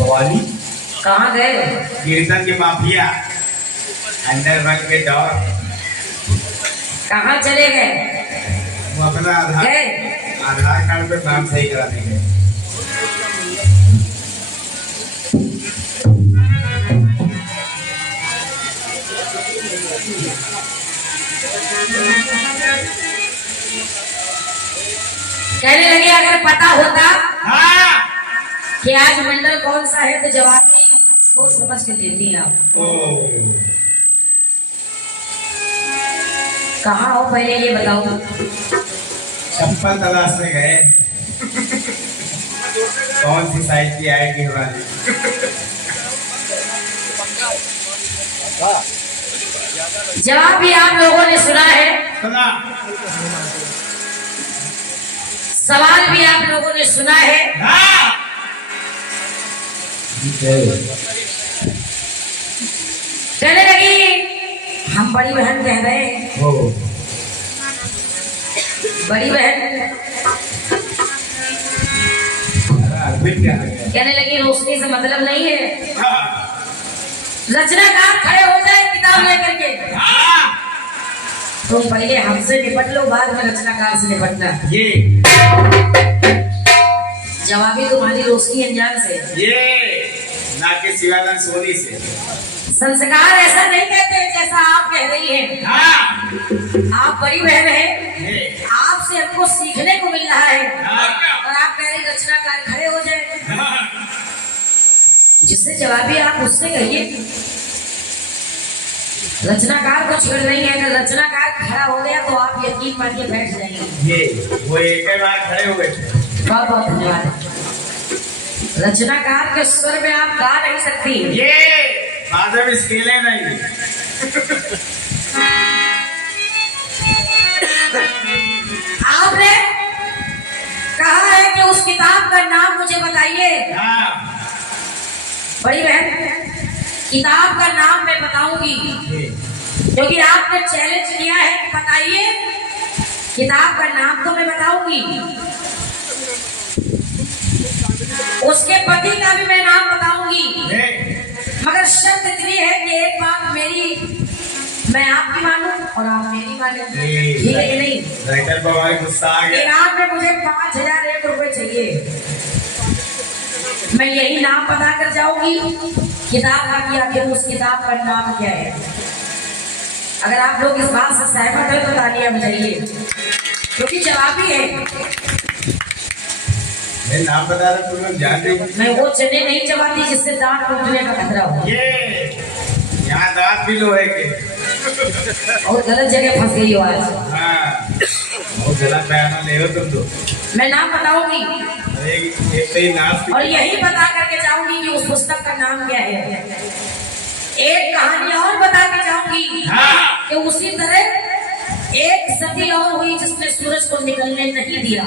भवानी कहाँ गए? कीर्तन के माफिया अंडरवर्ल्ड के डॉन कहाँ चले गए? वो अपना आधार कार्ड पे नाम सही कराने गए। कहने लगे अगर पता होता हाँ कि आज मंडल कौन सा है तो जवाब सोच समझ के देती आप। कहाँ हो पहले ये बताओ। चप्पल तलाशने गए। कौन सी साइज की आएगी हमारी? जवाब भी आप लोगों ने सुना है, सुना। सवाल भी आप लोगों ने सुना है। हाँ। कहने लगी हम बड़ी बहन कह रहे हैं। बड़ी बहन कहने लगी रोशनी से मतलब नहीं है। रचनाकार खड़े हो जाए किताब लेकर के। तुम पहले हमसे निपट लो, बाद में रचनाकार से निपटना। ये जवाबी तुम्हारी रोशनी अनजान से, ये ना कि शिवानंद सोनी से। संस्कार ऐसा नहीं कहते जैसा आप कह रही हैं। आप बड़ी बहन हैं, आपसे हमको सीखने को मिल रहा है और आप कह रही रचनाकार खड़े हो जाए। जिससे जवाबी आप उससे कहिए। रचनाकार को छेड़ नहीं है। अगर रचनाकार खड़ा हो गया तो आप यकीन मान के बैठ जाएंगे। ये वो एक बार खड़े हो गए। बहुत बहुत धन्यवाद। रचनाकार के स्वर में आप गा नहीं सकती। ये माधव स्केले नहीं। आपने कहा है कि उस किताब का नाम मुझे बताइए। बड़ी बहन किताब का नाम मैं बताऊंगी, क्योंकि आपने चैलेंज किया है कि बताइए। किताब का नाम तो मैं बताऊंगी, उसके पति का भी मैं नाम बताऊंगी, मगर शर्त इतनी है कि एक बात मेरी मैं आपकी मानूं और आप मेरी माने। ठीक है कि नहीं? गुस्सा आ गया। इनाम में मुझे 5001 रुपए चाहिए। मैं यही नाम बता कर जाऊंगी। किताब आगे आखिर उस किताब का नाम क्या है? अगर आप लोग इस बात से सहमत है तो तालियां बजाइए, क्योंकि जवाबी है। मैं नाम बता रहा तुम लोग जान रहे हो। मैं वो चने नहीं चबाती जिससे दांत टूटने का खतरा हो। ये यहाँ दांत भी लोहे के। और गलत जगह फंस गई हो आज। हाँ, बहुत गलत बयान ले हो तुम तो। मैं नाम बताऊंगी एक सही नाम और यही बता करके जाऊंगी कि उस पुस्तक का नाम क्या है। एक कहानी और बता के जाऊंगी कि उसी तरह एक सती और हुई जिसने सूरज को निकलने नहीं दिया।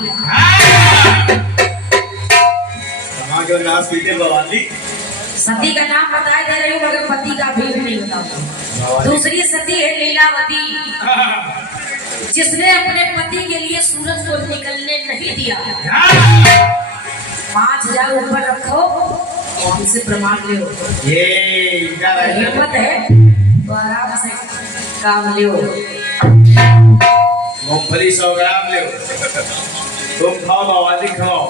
जो नाम पीते बवाली। सती का नाम बताए दे रही हूँ, मगर पति का भी नहीं बताऊंगा। दूसरी सती है लीलावती, जिसने अपने पति के लिए सूरज को निकलने नहीं दिया। 5000 ऊपर रखो और हमसे प्रमाण ले। ये हिम्मत है तो आराम से काम लियो। मूंगफली 100 ग्राम ले, तुम खाओ बवाली खाओ।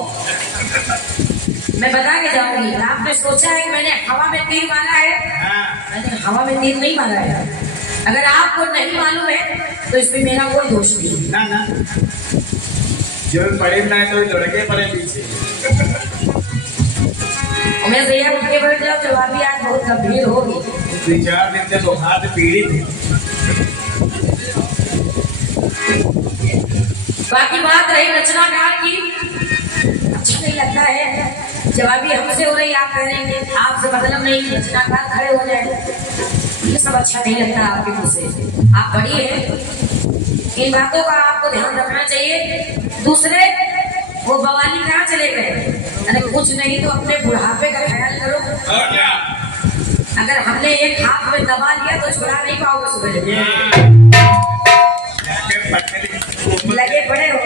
मैं बता के जाऊंगी। आपने सोचा है कि मैंने हवा में तीर मारा है? हाँ। मैंने हवा में तीर नहीं मारा है। अगर आपको नहीं मालूम है तो इसमें मेरा कोई दोष नहीं। ना ना, जो पड़े ना है तो लड़के पड़े पीछे। मैं भैया उठ के बैठ जाओ, जवाबी आज बहुत गंभीर होगी। 3-4 दिन से बुखार से पीड़ित है। बाकी बात रही रचना कार की, अच्छा नहीं लगता है जवाबी हमसे हो रही, आप कह रहे हैं आपसे मतलब नहीं, रचनाकार खड़े हो जाए, ये सब अच्छा नहीं लगता आपके मुंह से। आप बड़ी हैं, इन बातों का आपको ध्यान रखना चाहिए। दूसरे वो बवाली कहाँ चले गए? अरे कुछ नहीं तो अपने बुढ़ापे का ख्याल करो। अगर हमने एक हाथ में दबा लिया तो छुड़ा नहीं पाओगे सुबह। लगे पड़े हो,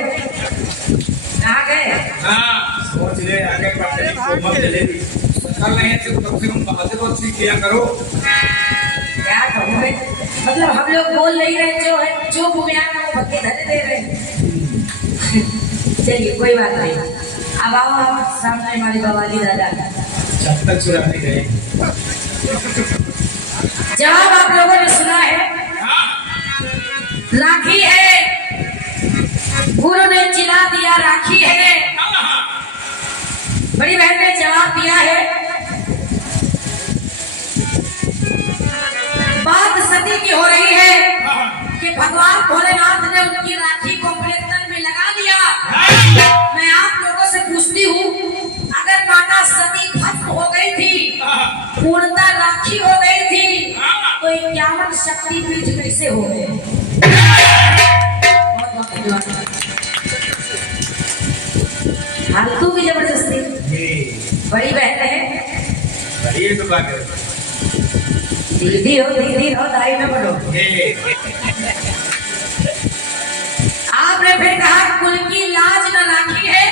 कहाँ गए? सोच ले आगे पढ़ने की कोमल जलेबी कर रहे हैं, तो कम से कम बहादुर और ठीक किया करो। क्या कहूँगे, मतलब हम लोग बोल नहीं रहे, जो है जो मुँह में आ रहा है वो भक्के धरे दे रहे हैं। चलिए कोई बात नहीं, अब आओ सामने हमारी बवाली दादा। जब तक चुरा नहीं गए। जवाब आप लोगों ने सुना है, राखी है, गुरु ने चिल्ला दिया राखी है। बड़ी बहन ने जवाब दिया है, बात सती की हो रही है कि भगवान भोलेनाथ ने उनकी राखी को अपने तन में लगा दिया। मैं आप लोगों से पूछती हूँ, अगर माता सती भस्म हो गई थी, पूर्णता राखी हो गई थी, तो 51 शक्तिपीठ कैसे हो गए? बहुत बहुत धन्यवाद। फालतू की जबरदस्ती। बड़ी बहन है, बड़ी तो बात है। दीदी हो दाई में बनो। आपने फिर कहा कुल की लाज न राखी है।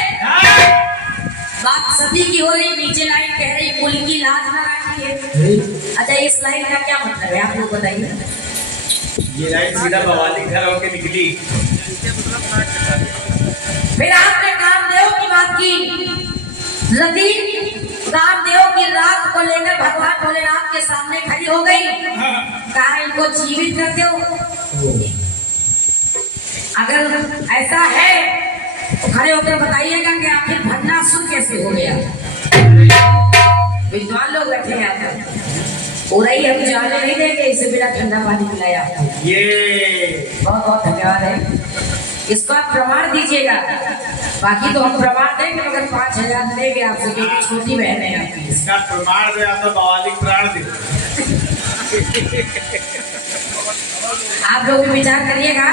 बात सती की हो रही, नीचे लाइन कह रही कुल की लाज न राखी है। अच्छा इस लाइन का क्या मतलब है आप लोग बताइए। ये लाइन सीधा बवाली घर होके निकली। फिर आपने कामदेव की बात की। रति कामदेव की रात को लेकर भगवान भोलेनाथ के सामने खड़ी हो गई। कहा इनको जीवित कर दो। अगर ऐसा है तो खड़े होकर बताइएगा कि आखिर भंडासुर कैसे हो गया। विद्वान लोग बैठे हैं, पूरा ही हम जाने नहीं देंगे, इसे बिना ठंडा पानी पिलाया। ये बहुत बहुत धन्यवाद है, इसको आप प्रमाण दीजिएगा। बाकी तो हम प्रमाण देंगे, मगर 5000 देंगे आपसे, क्योंकि छोटी बहन है आपकी। इसका प्रमाण दे, आप तो बवाली प्राण दे। आप लोग भी विचार करिएगा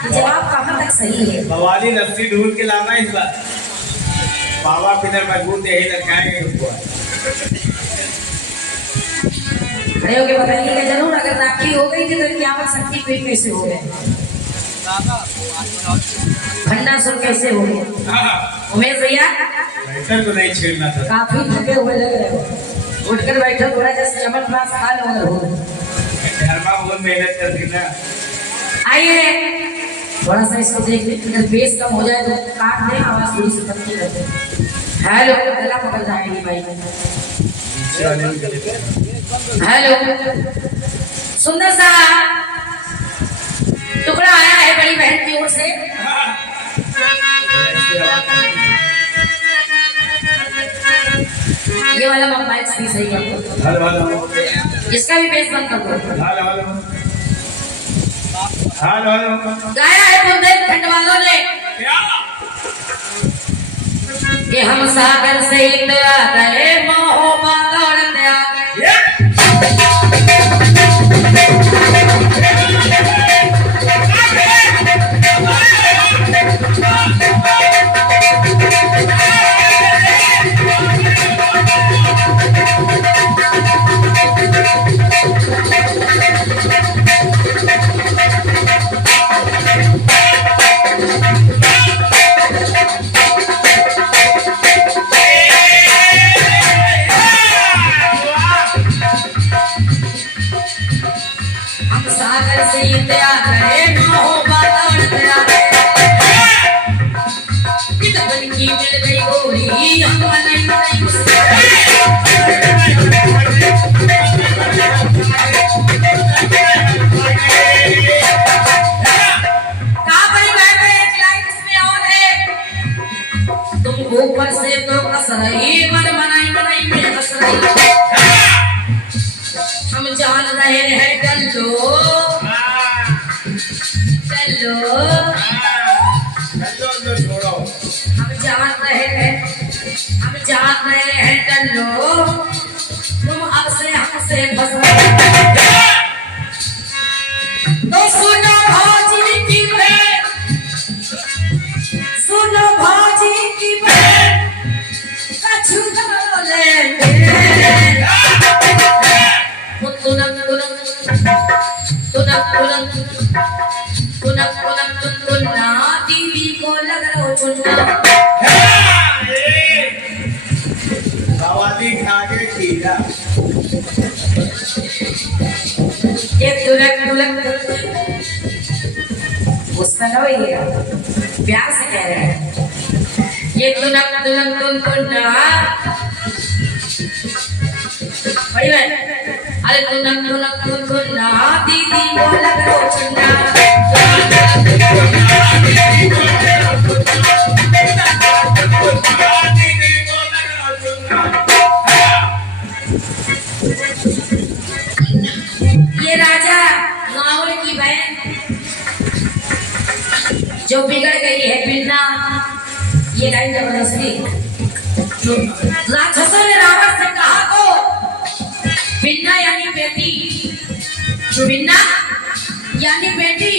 कि जवाब कहाँ तक सही है। बवाली रस्सी ढूंढ के लाना इस बार। बाबा पिनर मजबूत यही लगाएंगे उनको। खड़े होके बताइएगा जरूर, अगर राखी हो गई थी तो 51 शक्तिपीठ कैसे हो गए, भंडासुर कैसे हो गए। उमेश भैया बैठक को नहीं छेड़ना था। काफी थके हुए लग रहे हो, उठकर बैठो, थोड़ा जैसे चमकदार खा लो। धर्मा बहुत मेहनत करती ना। आइए थोड़ा सा इसको देख ले, अगर बेस कम हो जाए तो काट दे, आवाज थोड़ी सी पतली कर दे। हेलो, गला पकड़ जाएगी भाई। हेलो, सुंदर सा टुकड़ा आया है बड़ी बहन की ओर से। ये वाला मोबाइल सही कर दो, इसका भी बेस बंद कर दो। गाया है बुंदेलखंड वालों ने कि हम सागर से इंदिरा गए, मोहब्बत दौड़ते आ गए। सागर से इंदिया रहे ना हो बादल तेरा कितन की मिल गई गोरी हम नहीं नहीं उससे ऊपर से तो कस रही मन बनाई बनाई में कस रही हम जान रहे हैं चलो चलो छोड़ो हम जान रहे हैं चलो तुम अब से हमसे फंस तो सुनो भाजी की सुनो भाजी की दीदी को लग रहा चुनना आवाज़ी खा के खीरा ये तुरंत उसका ना ये प्यार से कह रहे हैं ये तुरंत बड़ी बहन अरे तुरंत दीदी को लग रहा चुनना ये राजा गाँव की बहन जो बिगड़ गई है बिना ये लाइन जबरदस्ती राक्षसों ने रावण से कहा तो बिन्ना यानी बेटी बिन्ना यानी बेटी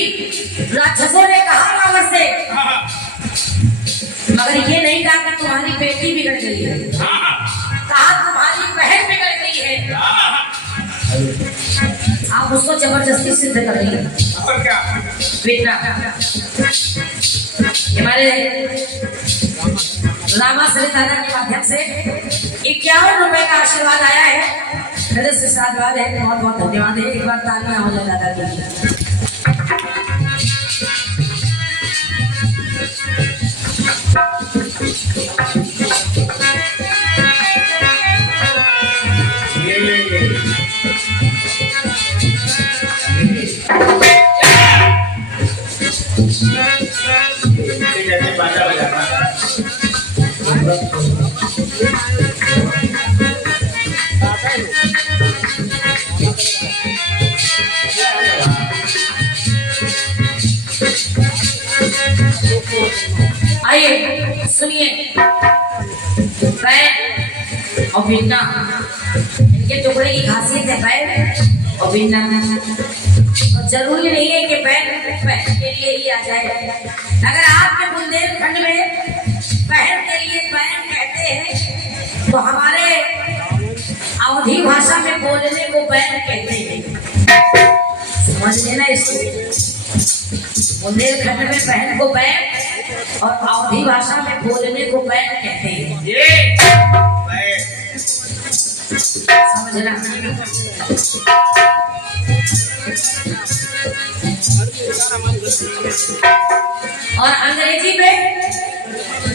राक्षसों ने कहा रावण से मगर ये नहीं कहा कि तुम्हारी बेटी बिगड़ गई है कहा तुम्हारी बहन बिगड़ गई है आप उसको जबरदस्ती सिद्ध कर रही है और क्या बिन्ना हमारे रामाश्री दादा के माध्यम से 51 रुपए का आशीर्वाद आया है हृदय से आशीर्वाद है बहुत बहुत धन्यवाद है एक बार तालियां हो जाए दादा के लिए आइए सुनिए पैर और बिन्ना इनके टुकड़े की खासियत है पैर और बिन्ना तो जरूरी नहीं है कि पैर के लिए ही आ जाए अगर आपके बुंदेलखंड में पैर के लिए पैर कहते हैं तो हमारे अवधी भाषा में बोलने को पैर कहते हैं समझ लेना इसको बुंदेलखंड में बहन को पैर और अवधी भाषा में बोलने को पैर कहते हैं ये समझना और अंग्रेजी में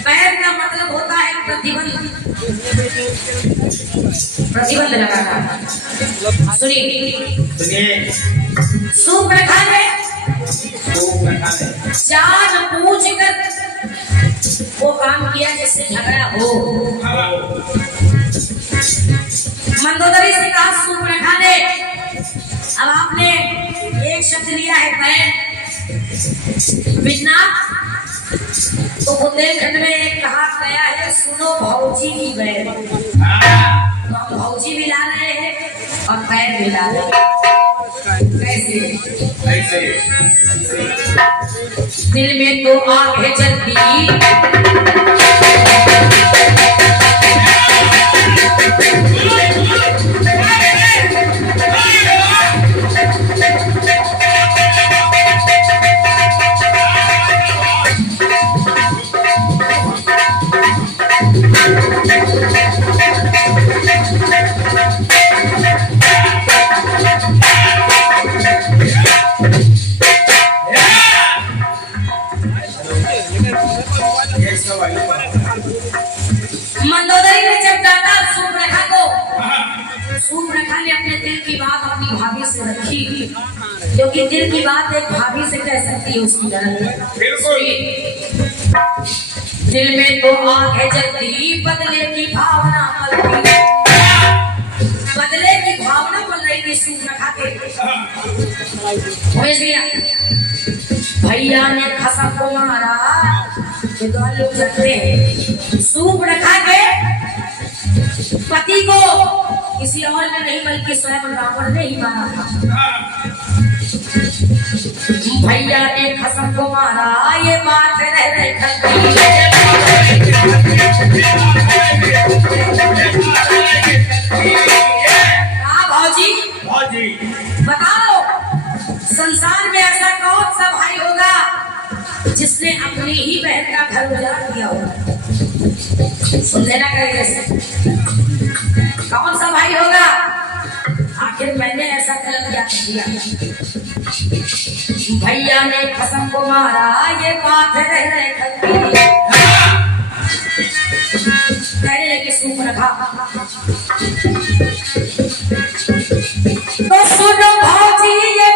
पैर का मतलब होता है प्रतिबंध लगाना सुनिए सूप खाने जान पूछ कर वो काम किया जिससे झगड़ा हो मंदोदरी से कहा सूप न खाने अब आपने एक शब्द लिया है पैर बिन्ना तो बुंदेलखंड में एक कहा गया है सुनो भौजी की बैर तो हम भौजी भी ला रहे हैं और पैर भी ला रहे हैं कैसे दिल में तो आंखें चलती ये सब आई मंदोदरी ने जब डांटा सूर्पनखा को, सूर्पनखा ने अपने दिल की बात अपनी भाभी से रखी, क्योंकि दिल की बात एक भाभी से कह सकती है उसकी ननद। बिल्कुल। दिल में तो आग है जल्दी, बदले की भावना पलती, बदले की भावना पल रही थी सूर्पनखा के। भैया ने खसम को मारा, ये तो लोग जानते हैं। सूर्पनखा के पति को किसी और ने नहीं बल्कि स्वयं रावण ने ही मारा था। भैया ने खसम को मारा, ये बात रह रहे भाजी बताओ, संसार में ऐसा कौन सा भाई होगा जिसने अपनी ही बहन का घर उजाड़ दिया होगा? सुन लेना करेंगे, कौन सा भाई होगा? आखिर मैंने ऐसा गलत क्या कर दिया? भैया ने कसम को मारा, ये बात है कहने लगे सूर्पनखा, तो सुनो भाजी ये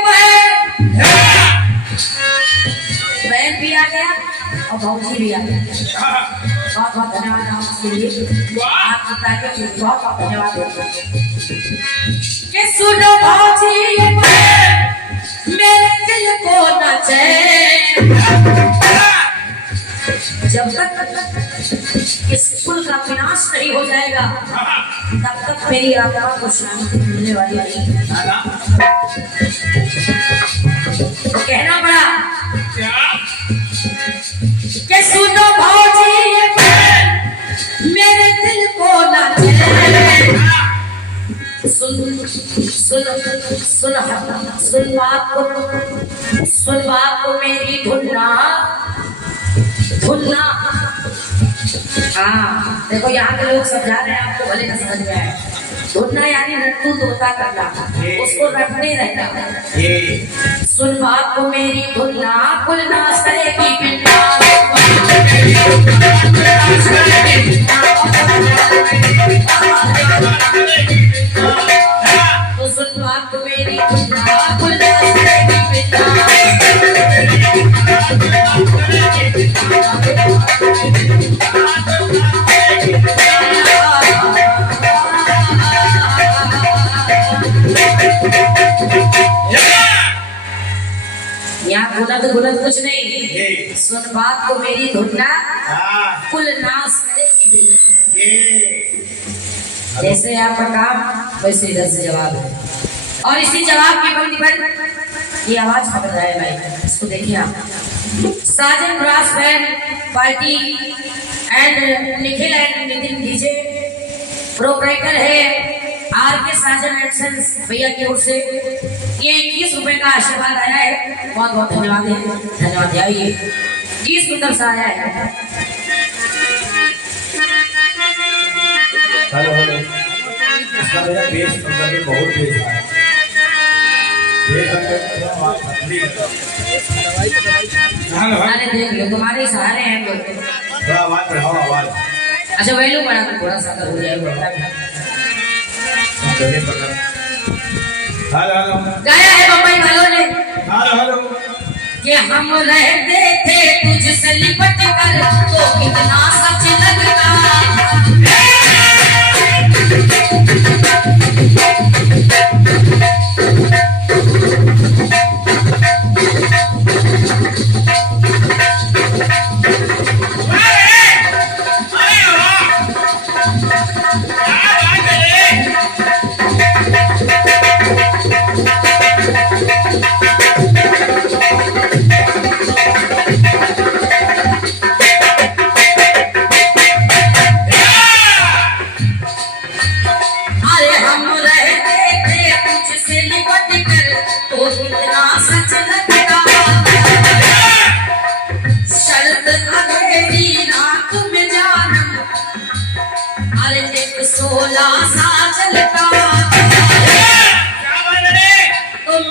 बहन भी आ गया और भाजी भी आ गया। बहुत बहुत धन्यवाद आपके लिए, आपकी तारीफ के लिए बहुत बहुत धन्यवाद। कि सुनो भाजी ये मेरे दिल को न चैन, जब तक इस कुल का विनाश नहीं हो जाएगा तब तक मेरी आत्मा को शांति मिलने वाली नहीं। तो कहना पड़ा कि सुनो भाजी ये मेरे दिल को न चैन, सुन सुन सुन सुन बात को मेरी धुनना धुनना। हाँ देखो यहाँ के लोग समझा रहे हैं, आपको भले ना समझ में आए। धुनना यानी रट्टू तोता करना, उसको रटने रहना। सुन बात को मेरी धुनना, खुलना सरे की पिंडा, तो सुन बात को मेरी धुनना, खुलना सरे की पिंडा। यहाँ गुना तो गुना कुछ नहीं, सुन बात को मेरी धुनना, कुल नाश करेगी बिना। जैसे आपका काम वैसे इधर से जवाब है, और इसी जवाब की पंक्ति पर ये आवाज पकड़ रहा है भाई, इसको देखिए आप। Sajan brass band party and Nikhil and Nitin DJ, proprietor है R K Sajan and sons भैया की ओर से ये 21 रुपए का आशीर्वाद आया है, बहुत बहुत धन्यवाद है, धन्यवाद है। ये 20 की तरफ से आया है। हेलो हेलो, इसका मेरा बेस मतलब बहुत बेस है, अरे देख लो तुम्हारे सहारे हैं लोग, थोड़ा आवाज बढ़ाओ आवाज। अच्छा वैल्यू बढ़ा तो थोड़ा सा हो जाएगा। हेलो हेलो, गाया है बम्बई वालों ने, हेलो हेलो, कि हम रहते थे तुझसे लिपट कर तो कितना सच लगता।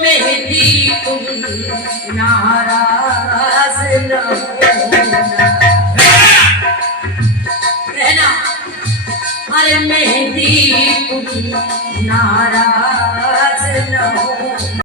मेहंदी तुम नाराज न होना, कहना अरे मेहंदी तुम नाराज न होना।